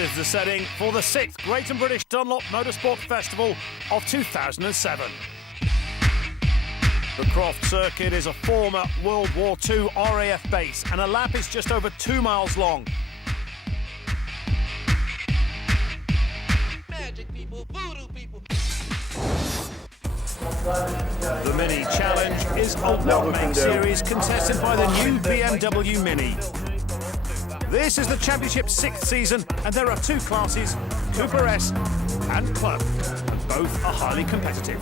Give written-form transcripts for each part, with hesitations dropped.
is the setting for the 6th Great and British Dunlop Motorsport Festival of 2007. The Croft circuit is a former World War II RAF base, and a lap is just over 2 miles long. Magic people, voodoo people. The Mini Challenge is a one-make series contested by the new BMW Mini. This is the championship's 6th season, and there are 2 classes, Cooper S and Club, and both are highly competitive.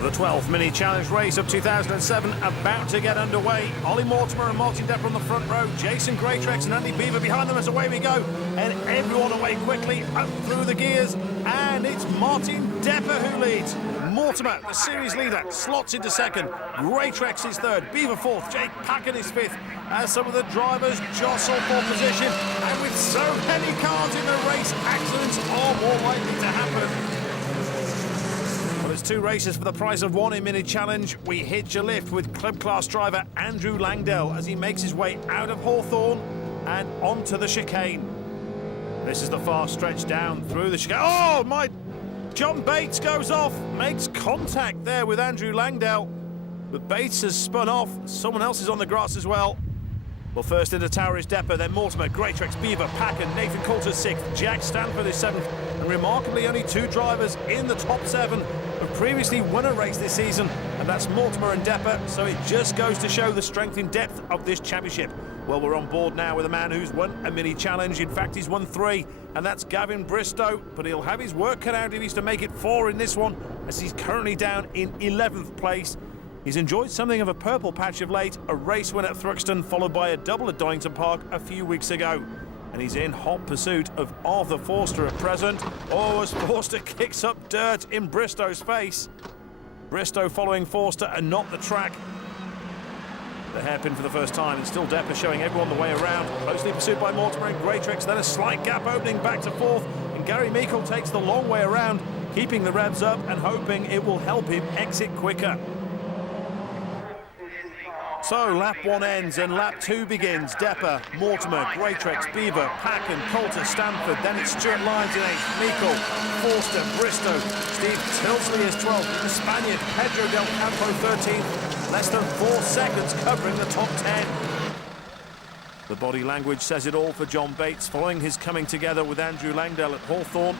The 12th Mini Challenge race of 2007 about to get underway. Ollie Mortimer and Martin Depper on the front row, Jason Greatrex and Andy Beaver behind them as away we go. And everyone away quickly, up through the gears, and it's Martin Depper who leads. Mortimer, the series leader, slots into 2nd. Greatrex is 3rd, Beaver 4th, Jake Packen is 5th, as some of the drivers jostle for position. And with so many cars in the race, accidents are more likely to happen. Well, there's 2 races for the price of 1 in Mini Challenge. We hitch a lift with club class driver Andrew Langdell as he makes his way out of Hawthorne and onto the chicane. This is the far stretch down through the chicane. Oh, my! John Bates goes off, makes contact there with Andrew Langdell. But Bates has spun off. Someone else is on the grass as well. Well, first into tower is Depper, then Mortimer, Greatrex, Beaver, Packen, Nathan Coulter 6th, Jack Stanford is 7th, and remarkably only 2 drivers in the top 7 have previously won a race this season, and that's Mortimer and Depper, so it just goes to show the strength in depth of this championship. Well, we're on board now with a man who's won a Mini Challenge. In fact, he's won 3, and that's Gavin Bristow, but he'll have his work cut out if he's to make it 4 in this one, as he's currently down in 11th place. He's enjoyed something of a purple patch of late, a race win at Thruxton, followed by a double at Donington Park a few weeks ago. And he's in hot pursuit of Arthur Forster at present. Oh, as Forster kicks up dirt in Bristow's face. Bristow following Forster and not the track. The hairpin for the first time, and still Depper showing everyone the way around. Closely pursued by Mortimer and Greatrex, then a slight gap opening back to 4th. And Gary Meikle takes the long way around, keeping the revs up and hoping it will help him exit quicker. So lap 1 ends and lap 2 begins. Depper, Mortimer, Greatrex, Beaver, Packen, Coulter, Stanford. Then it's Stuart Lyons in 8th, Meikle, Forster, Bristow, Steve Tilsley is 12th, the Spaniard Pedro Del Campo 13th. Less than 4 seconds covering the top 10. The body language says it all for John Bates following his coming together with Andrew Langdell at Hawthorne.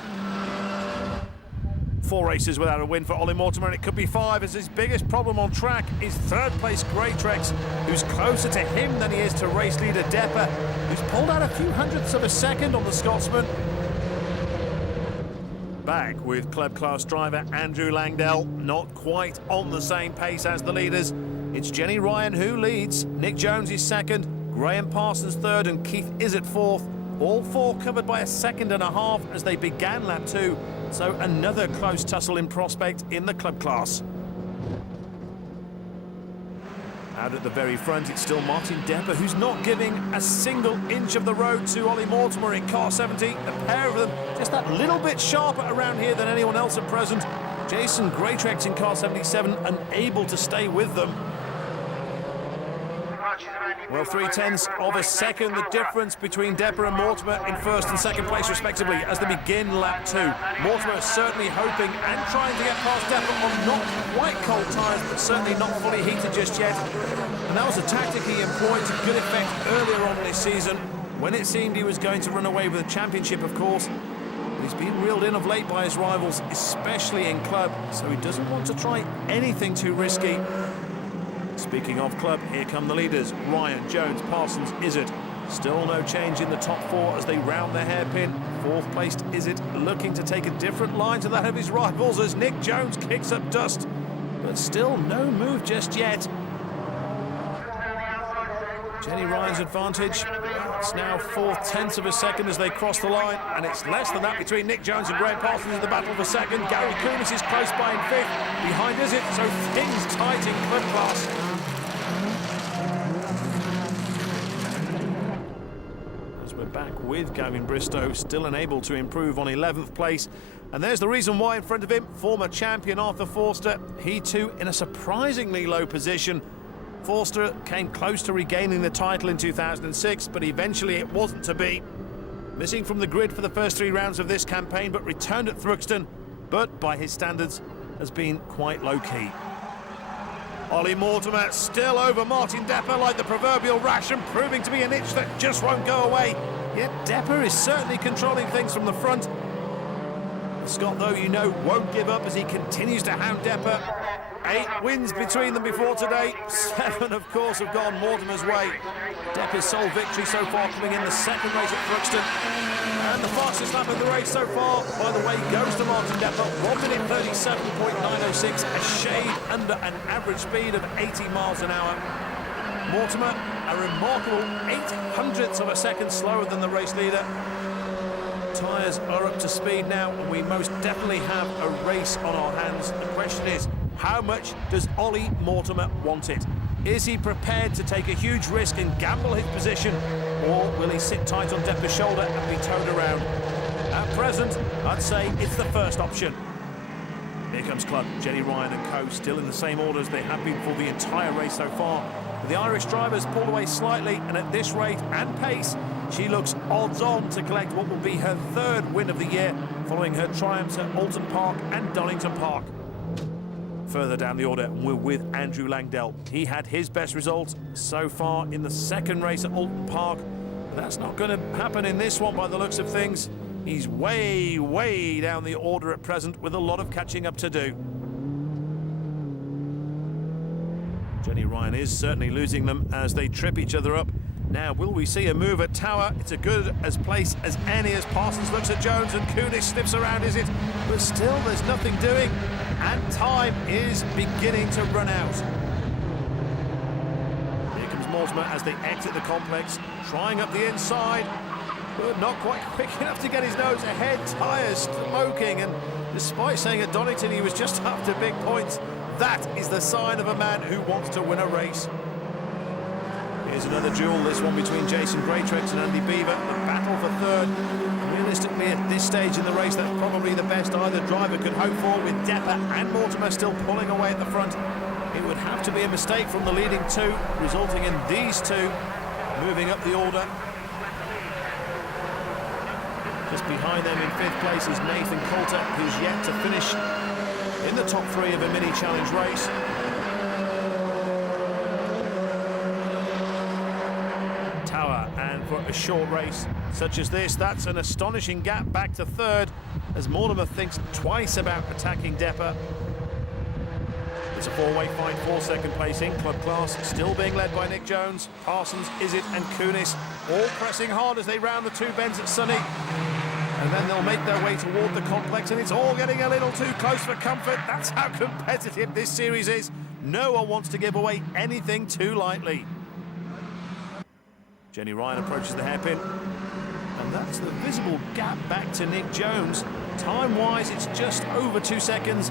4 races without a win for Ollie Mortimer, and it could be 5, as his biggest problem on track is 3rd place Greatrex, who's closer to him than he is to race leader Depper, who's pulled out a few hundredths of a second on the Scotsman. Back with club class driver Andrew Langdell, not quite on the same pace as the leaders. It's Jenny Ryan who leads, Nick Jones is 2nd, Graham Parsons 3rd, and Keith Izzett 4th. All 4 covered by a 2.5 seconds as they began lap 2. So another close tussle in prospect in the club class. Out at the very front, it's still Martin Depper, who's not giving a single inch of the road to Ollie Mortimer in car 70. The pair of them just that little bit sharper around here than anyone else at present. Jason Greatrex in car 77, unable to stay with them. Well, 0.3 of a second, the difference between Depper and Mortimer in 1st and 2nd place, respectively, as they begin lap 2. Mortimer certainly hoping and trying to get past Depper on not quite cold tyres, but certainly not fully heated just yet. And that was a tactic he employed to good effect earlier on this season, when it seemed he was going to run away with the championship, of course. But he's been reeled in of late by his rivals, especially in club, so he doesn't want to try anything too risky. Speaking of club, here come the leaders. Ryan, Jones, Parsons, Izzett. Still no change in the top 4 as they round the hairpin. 4th placed Izzett looking to take a different line to that of his rivals as Nick Jones kicks up dust. But still no move just yet. Jenny Ryan's advantage. It's now 4/10 of a second as they cross the line, and it's less than that between Nick Jones and Graham Parsons in the battle for 2nd. Gary Kunis is close by in 5th. Behind Izzett, so things tight in club class. We're back with Gavin Bristow, still unable to improve on 11th place. And there's the reason why in front of him, former champion Arthur Forster. He too in a surprisingly low position. Forster came close to regaining the title in 2006, but eventually it wasn't to be. Missing from the grid for the first 3 rounds of this campaign, but returned at Thruxton, but by his standards has been quite low-key. Ollie Mortimer still over Martin Depper like the proverbial ration, proving to be an itch that just won't go away. Yet Depper is certainly controlling things from the front. Scott, though, you know, won't give up as he continues to hound Depper. 8 wins between them before today. 7, of course, have gone Mortimer's way. Depper's sole victory so far coming in the second race at Thruxton. And the fastest lap of the race so far, by the way, goes to Martin Depper. 1 minute 37.906, a shade under an average speed of 80 miles an hour. Mortimer, a remarkable 0.08 of a second slower than the race leader. Tyres are up to speed now, and we most definitely have a race on our hands. The question is, how much does Ollie Mortimer want it? Is he prepared to take a huge risk and gamble his position, or will he sit tight on Depper's shoulder and be towed around? At present, I'd say it's the first option. Here comes Club, Jenny Ryan and co, still in the same order as they have been for the entire race so far. The Irish drivers pulled away slightly, and at this rate and pace, she looks odds-on to collect what will be her 3rd win of the year, following her triumphs at Alton Park and Donington Park. Further down the order, we're with Andrew Langdell. He had his best result so far in the second race at Alton Park. But that's not going to happen in this one by the looks of things. He's way, way down the order at present with a lot of catching up to do. Jenny Ryan is certainly losing them as they trip each other up. Now, will we see a move at Tower? It's a good as place as any as Parsons looks at Jones and Kunis sniffs around, is it? But still, there's nothing doing. And time is beginning to run out. Here comes Mortimer as they exit the complex, trying up the inside, but not quite quick enough to get his nose ahead. Tyres smoking, and despite saying at Donington he was just after big points, that is the sign of a man who wants to win a race. Here's another duel, this one between Jason Greatrex and Andy Beaver. The battle for 3rd. Realistically, at this stage in the race, that's probably the best either driver could hope for, with Depper and Mortimer still pulling away at the front. It would have to be a mistake from the leading 2, resulting in these 2 moving up the order. Just behind them in 5th place is Nathan Coulter, who's yet to finish in the top 3 of a mini-challenge race. Tower, and for a short race such as this, that's an astonishing gap back to 3rd as Mortimer thinks twice about attacking Depper. It's a 4-way fight for 2nd place in club class, still being led by Nick Jones, Parsons, Izzet and Kunis, all pressing hard as they round the 2 bends at Sunny. And then they'll make their way toward the complex, and it's all getting a little too close for comfort. That's how competitive this series is. No one wants to give away anything too lightly. Jenny Ryan approaches the hairpin, and that's the visible gap back to Nick Jones. Time-wise, it's just over 2 seconds,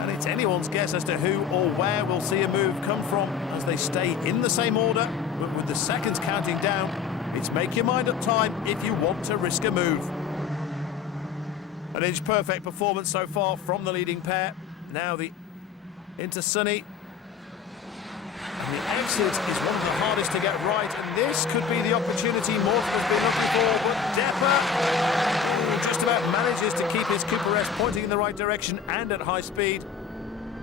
and it's anyone's guess as to who or where we'll see a move come from as they stay in the same order, but with the seconds counting down, it's make your mind up time if you want to risk a move. An inch-perfect performance so far from the leading pair. Now into Sunny. And the exit is one of the hardest to get right, and this could be the opportunity Mortimer's been looking for, but Depper just about manages to keep his Cooper S pointing in the right direction and at high speed.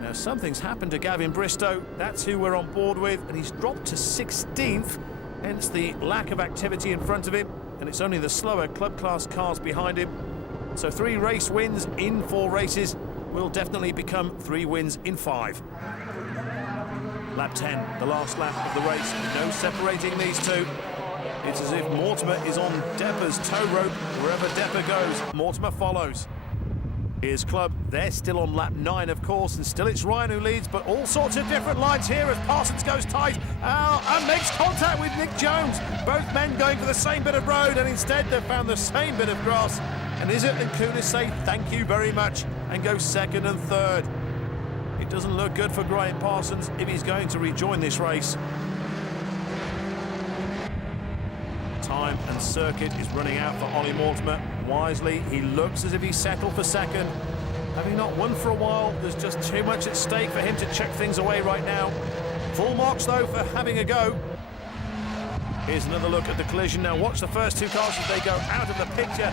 Now, something's happened to Gavin Bristow. That's who we're on board with, and he's dropped to 16th, hence the lack of activity in front of him, and it's only the slower club class cars behind him. So 3 race wins in 4 races will definitely become 3 wins in 5. Lap 10, the last lap of the race. No separating these 2. It's as if Mortimer is on Depper's tow rope. Wherever Depper goes, Mortimer follows. Here's Club. They're still on lap 9, of course, and still it's Ryan who leads, but all sorts of different lines here as Parsons goes tight and makes contact with Nick Jones. Both men going for the same bit of road, and instead they've found the same bit of grass. And Izzet and Kunis say thank you very much and go 2nd and 3rd. It doesn't look good for Graham Parsons if he's going to rejoin this race. Time and circuit is running out for Ollie Mortimer. Wisely, he looks as if he's settled for 2nd. Having not won for a while, there's just too much at stake for him to check things away right now. Full marks, though, for having a go. Here's another look at the collision. Now watch the first two cars as they go out of the picture.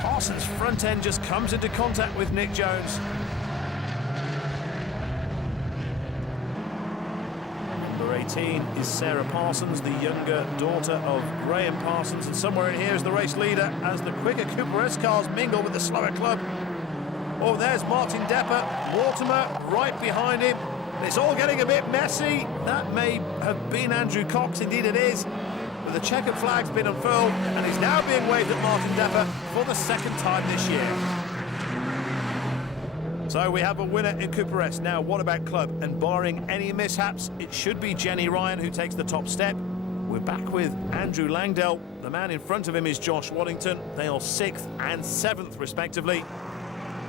Parsons' front end just comes into contact with Nick Jones. Number 18 is Sarah Parsons, the younger daughter of Graham Parsons, and somewhere in here is the race leader as the quicker Cooper S cars mingle with the slower club. Oh, there's Martin Depper, Mortimer right behind him. It's all getting a bit messy. That may have been Andrew Cox, indeed it is. But the checkered flag's been unfurled and he's now being waved at Martin Depper for the second time this year. So we have a winner in Cooper S. Now what about club? And barring any mishaps, it should be Jenny Ryan who takes the top step. We're back with Andrew Langdale. The man in front of him is Josh Waddington. They are 6th and 7th respectively.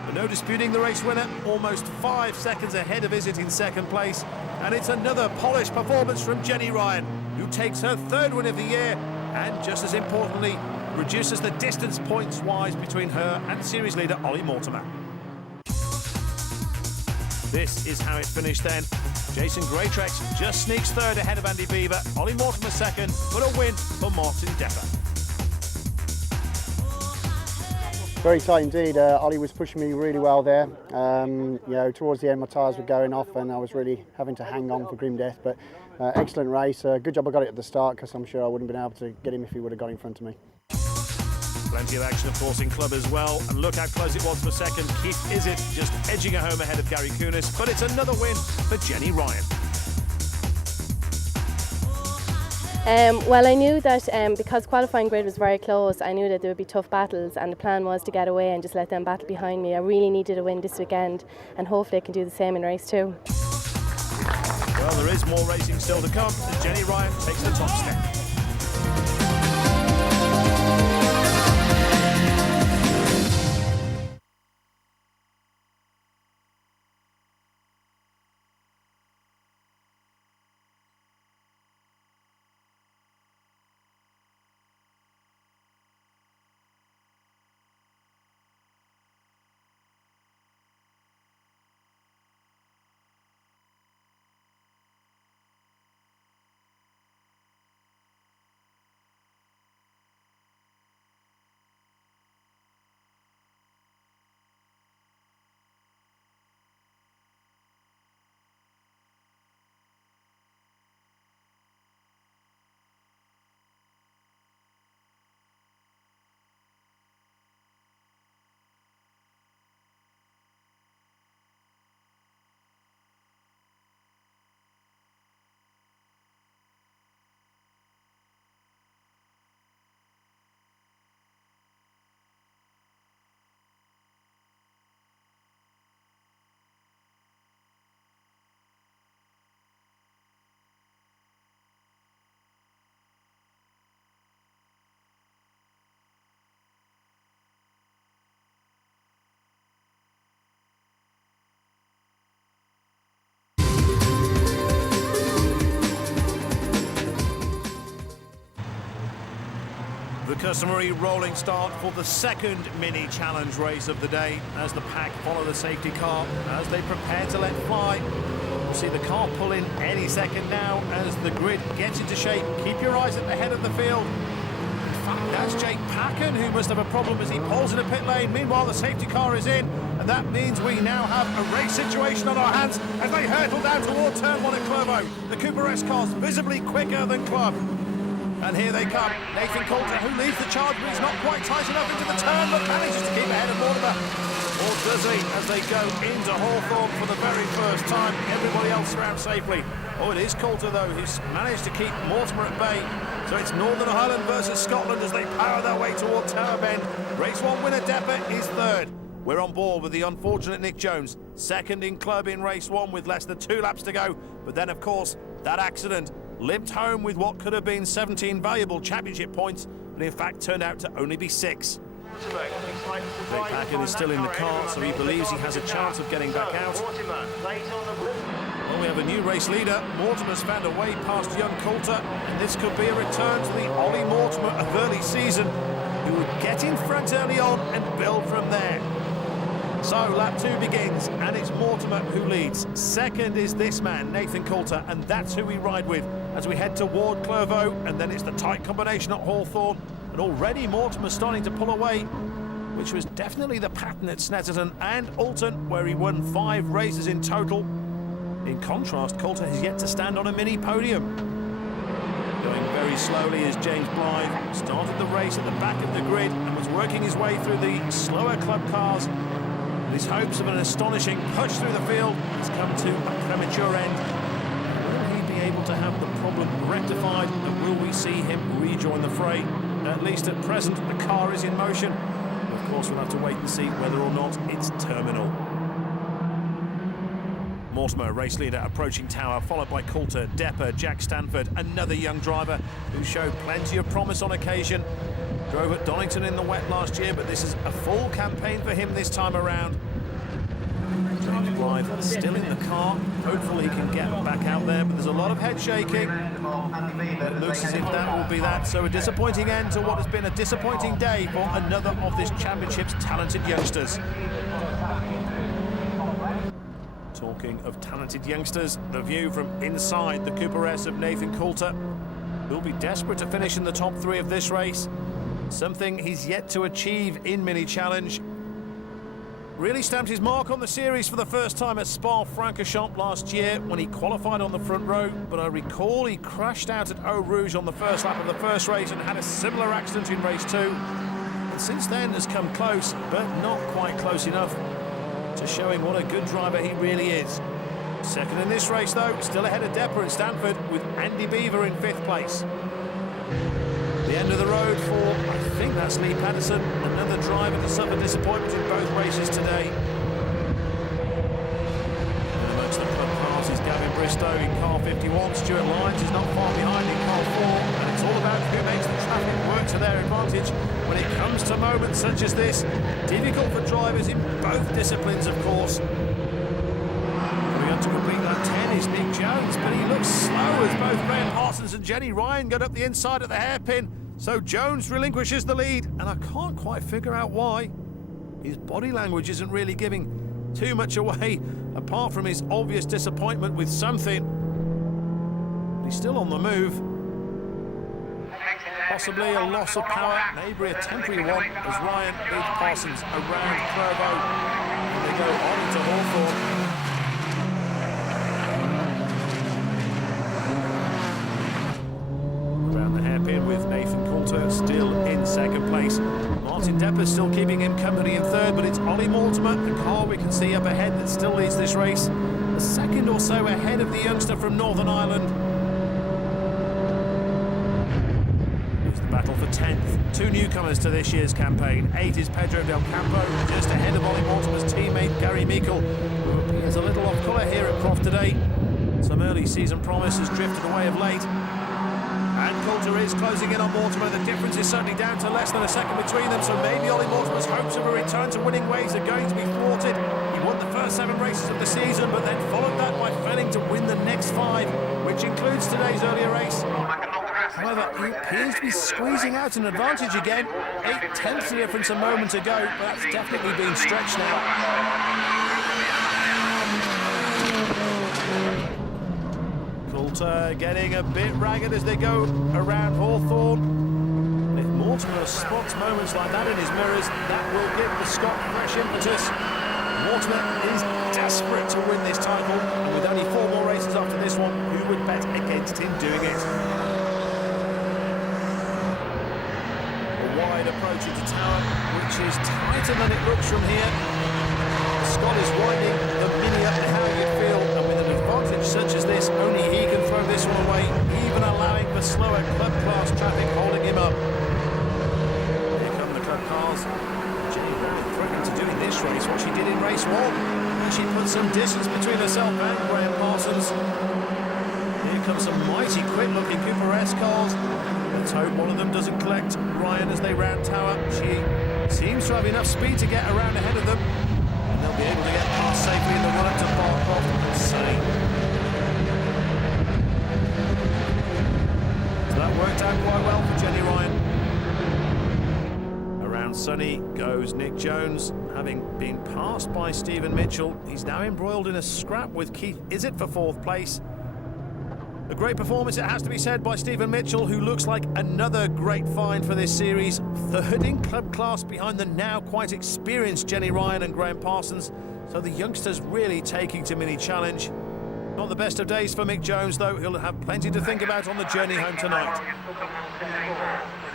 But no disputing the race winner, almost 5 seconds ahead of Izzet in second place. And it's another polished performance from Jenny Ryan, who takes her 3rd win of the year and, just as importantly, reduces the distance points-wise between her and series leader Ollie Mortimer. This is how it finished then. Jason Greatrex just sneaks 3rd ahead of Andy Beaver, Ollie Mortimer 2nd, but a win for Martin Depper. Very tight indeed. Ollie was pushing me really well there. You know, towards the end my tyres were going off and I was really having to hang on for grim death. But excellent race. Good job I got it at the start because I'm sure I wouldn't have been able to get him if he would have got in front of me. Plenty of action, of course, in club as well. And look how close it was for second. Keith Izzet just edging a home ahead of Gary Kunis. But it's another win for Jenny Ryan. Well, I knew that because qualifying grid was very close, I knew that there would be tough battles, and the plan was to get away and just let them battle behind me. I really needed a win this weekend, and hopefully I can do the same in race 2. Well, there is more racing still to come as Jenny Ryan takes the top step. The customary rolling start for the second mini challenge race of the day as the pack follow the safety car as they prepare to let fly. We'll see the car pull in any second now as the grid gets into shape. Keep your eyes at the head of the field. In fact, that's Jake Packen who must have a problem as he pulls in a pit lane. Meanwhile, the safety car is in, and that means we now have a race situation on our hands as they hurtle down toward turn 1 at Clermont. The Cooper S car's visibly quicker than Club. And here they come. Nathan Coulter, who leads the charge, but he's not quite tight enough into the turn, but manages to keep ahead of Mortimer. Or does he, as they go into Hawthorne for the very first time? Everybody else around safely. Oh, it is Coulter, though, who's managed to keep Mortimer at bay. So it's Northern Ireland versus Scotland as they power their way toward Tower Bend. Race 1 winner Depper is 3rd. We're on board with the unfortunate Nick Jones, 2nd in club in race 1 with less than 2 laps to go. But then, of course, that accident limped home with what could have been 17 valuable championship points, but in fact turned out to only be 6. Jake Packen is still in the car, so he believes he has a chance of getting back out. Well, we have a new race leader. Mortimer's found a way past young Coulter, and this could be a return to the Ollie Mortimer of early season, who would get in front early on and build from there. So lap 2 begins, and it's Mortimer Mortimer who leads. Second is this man, Nathan Coulter, and that's who we ride with as we head toward Clervaux, and then it's the tight combination at Hawthorne. And already Mortimer's starting to pull away, which was definitely the pattern at Snetterton and Alton, where he won 5 races in total. In contrast, Coulter has yet to stand on a mini podium. Going very slowly is James Blythe. Started the race at the back of the grid and was working his way through the slower club cars. His hopes of an astonishing push through the field has come to a premature end. Will he be able to have the problem rectified, and will we see him rejoin the fray? At least at present, the car is in motion. Of course, we'll have to wait and see whether or not it's terminal. Mortimer, race leader, approaching Tower, followed by Coulter, Depper, Jack Stanford, another young driver who showed plenty of promise on occasion. Drove at Donington in the wet last year, but this is a full campaign for him this time around. James Blythe still in the car. Hopefully he can get back out there, but there's a lot of head shaking. It looks as if that will be that. So a disappointing end to what has been a disappointing day for another of this championship's talented youngsters. Talking of talented youngsters, the view from inside the Cooper S of Nathan Coulter. Will be desperate to finish in the top 3 of this race. Something he's yet to achieve in Mini Challenge. Really stamped his mark on the series for the first time at Spa-Francorchamps last year when he qualified on the front row, but I recall he crashed out at Eau Rouge on the first lap of the first race and had a similar accident in race 2. And since then has come close, but not quite close enough to showing what a good driver he really is. Second in this race though, still ahead of Depper and Stanford, with Andy Beaver in 5th place. The end of the road for, I think that's Lee Patterson, another driver to suffer disappointment in both races today. And amongst the club cars is Gavin Bristow in car 51. Stuart Lyons is not far behind in car 4, and it's all about who makes the traffic work to their advantage when it comes to moments such as this. Difficult for drivers in both disciplines, of course. Coming up to complete lap 10 is Nick Jones, but he looks slow as both Graham Parsons and Jenny Ryan get up the inside of the hairpin. So Jones relinquishes the lead, and I can't quite figure out why. His body language isn't really giving too much away, apart from his obvious disappointment with something. But he's still on the move. Possibly a loss of power, maybe a temporary one, as Ryan leads Parsons around Clervaux. And they go on into Hawthorne. Around the hairpin with Nathan Coulter still in 2nd place. Martin Depper still keeping him company in 3rd, but it's Ollie Mortimer, the car we can see up ahead, that still leads this race. A second or so ahead of the youngster from Northern Ireland. It's the battle for 10th. 2 newcomers to this year's campaign. 8 is Pedro Del Campo, just ahead of Ollie Mortimer's teammate Gary Meikle, who appears a little off colour here at Croft today. Some early season promise has drifted away of late. And Coulter is closing in on Mortimer. The difference is certainly down to less than a second between them, so maybe Ollie Mortimer's hopes of a return to winning ways are going to be thwarted. He won the first 7 races of the season, but then followed that by failing to win the next 5, which includes today's earlier race. However, he appears to be squeezing out an advantage again. 8/10 difference a moment ago, but that's definitely been stretched now. Coulter getting a bit ragged as they go around Hawthorne. If Mortimer spots moments like that in his mirrors, that will give the Scot fresh impetus. Mortimer is desperate to win this title, and with only 4 more races after this one, who would bet against him doing it? A wide approach into Tower, which is tighter than it looks from here. Scott is winding the mini up to Harrogate Field, and with an advantage such as this, only he can throw this one away, even allowing for slower club class traffic holding him up. Here come the club cars. Jenny Ryan threatening to do in this race what she did in race 1, and she put some distance between herself and Graham Parsons. Here comes some mighty quick-looking Cooper S cars. Let's hope one of them doesn't collect Ryan as they round Tower. She seems to have enough speed to get around ahead of them, and they'll be able to get past safely in the run-up to Barcroft and Sunny. So that worked out quite well for Jenny Ryan. Around Sunny goes Nick Jones, having been passed by Stephen Mitchell. He's now embroiled in a scrap with Keith Izzet for 4th place. A great performance, it has to be said, by Stephen Mitchell, who looks like another great find for this series. 3rd in club class behind the now quite experienced Jenny Ryan and Graham Parsons. So the youngsters really taking to Mini Challenge. Not the best of days for Mick Jones, though. He'll have plenty to think about on the journey home tonight.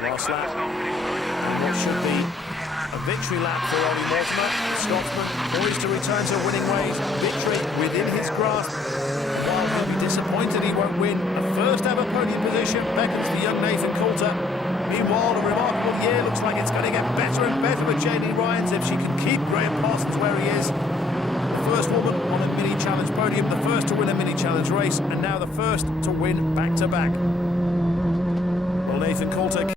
Last lap, and what should be a victory lap for Ollie Mortimer. The Scotsman poised to return to winning ways. Victory within his grasp. While he'll be disappointed he won't win, a first ever podium position beckons for young Nathan Coulter. Meanwhile, a remarkable year looks like it's going to get better and better for Jenny Ryan if she can keep Graham Parsons where he is. The first woman on a Mini Challenge podium, the first to win a Mini Challenge race, and now the first to win back-to-back. Well, Nathan Coulter